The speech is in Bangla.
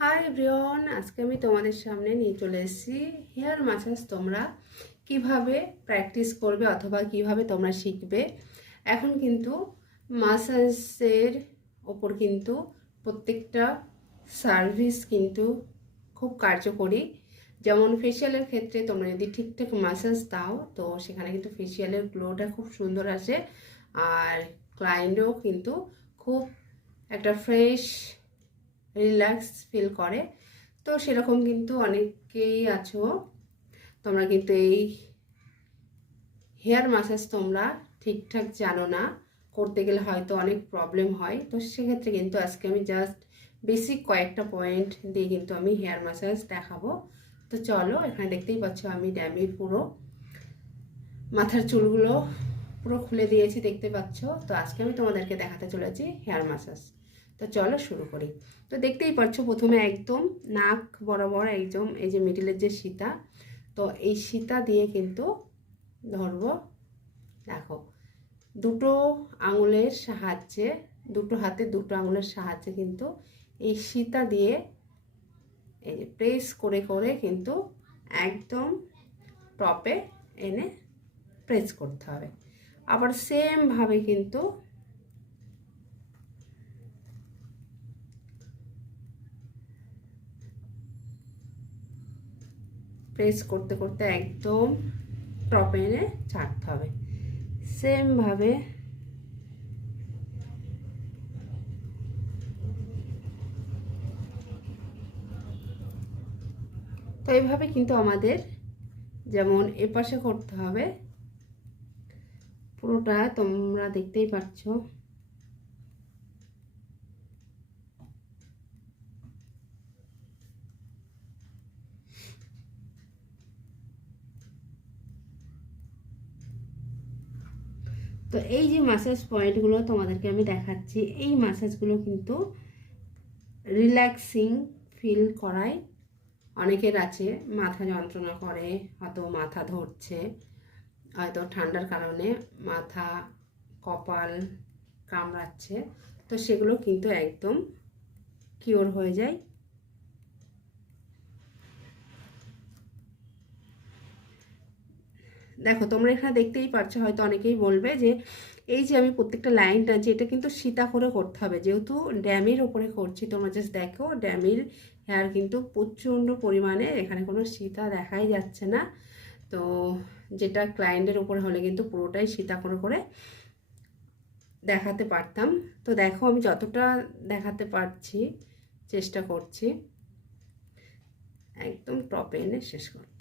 হাই এভরিওয়ান, আজকে আমি তোমাদের সামনে নিয়ে চলে এসেছি হেয়ার ম্যাসাজ তোমরা কিভাবে প্র্যাকটিস করবে অথবা কিভাবে তোমরা শিখবে। এখন কিন্তু ম্যাসাজের ওপর কিন্তু প্রত্যেকটা সার্ভিস কিন্তু খুব কার্যকরী। যেমন ফেসিয়ালের ক্ষেত্রে তোমরা যদি ঠিকঠাক ম্যাসাজ দাও তো সেখানে কিন্তু ফেসিয়ালের গ্লোটা খুব সুন্দর আসে, আর ক্লায়েন্টও কিন্তু খুব একটা ফ্রেশ রিল্যাক্স ফিল করে। তো সেরকম কিন্তু অনেকেই আছো তোমরা কিন্তু এই হেয়ার ম্যাসাজ তোমরা ঠিকঠাক জানো না, করতে গেলে হয়তো অনেক প্রবলেম হয়। তো সেক্ষেত্রে কিন্তু আজকে আমি জাস্ট বেসিক কয়েকটা পয়েন্ট দিয়ে কিন্তু আমি হেয়ার ম্যাসাজ দেখাবো। তো চলো, এখানে দেখতেই পাচ্ছ আমি ড্যামির পুরো মাথার চুলগুলো পুরো খুলে দিয়েছি, দেখতে পাচ্ছ। তো আজকে আমি তোমাদেরকে দেখাতে চলেছি হেয়ার ম্যাসাজ। তো চলো শুরু করি। তো দেখতেই পাচ্ছ প্রথমে একদম নাক বরাবর একদম এই যে মিডিলের যে সীতা, তো এই সীতা দিয়ে কিন্তু ধরবো। দেখো, দুটো আঙুলের সাহায্যে, দুটো হাতে দুটো আঙুলের সাহায্যে কিন্তু এই সীতা দিয়ে এই যে প্রেস করে করে কিন্তু একদম টপে এনে প্রেস করতে হবে। আবার সেম ভাবে কিন্তু প্রেস করতে করতে একদম টপে এনে ছাড়তে হবে। সেম ভাবে তো এইভাবে কিন্তু আমাদের যেমন এপাশে করতে হবে, পুরোটা তোমরা দেখতেই পাচ্ছ। তো এই যে ম্যাসাজ পয়েন্টগুলো তোমাদেরকে আমি দেখাচ্ছি, এই ম্যাসাজগুলো কিন্তু রিল্যাক্সিং ফিল করায়। অনেকের আছে মাথা যন্ত্রণা করে, হয়তো মাথা ধরছে, হয়তো ঠান্ডার কারণে মাথা কপাল কামড়াচ্ছে, তো সেগুলো কিন্তু একদম কিওর হয়ে যায়। দেখো তোমরা এখানে দেখতেই পাচ্ছ, হয়তো অনেকেই বলবে যে এই যে আমি প্রত্যেকটা লাইন টানছি এটা কিন্তু সীতা করে করতে হবে, যেহেতু ড্যামের ওপরে করছি। তোমরা জাস্ট দেখো ড্যামের হেয়ার কিন্তু প্রচণ্ড পরিমাণে, এখানে কোনো সীতা দেখাই যাচ্ছে না। তো যেটা ক্লায়েন্টের উপরে হলে কিন্তু পুরোটাই সীতা করে করে দেখাতে পারতাম। তো দেখো আমি যতটা দেখাতে পারছি চেষ্টা করছি একদম টপে এনে শেষ করতে।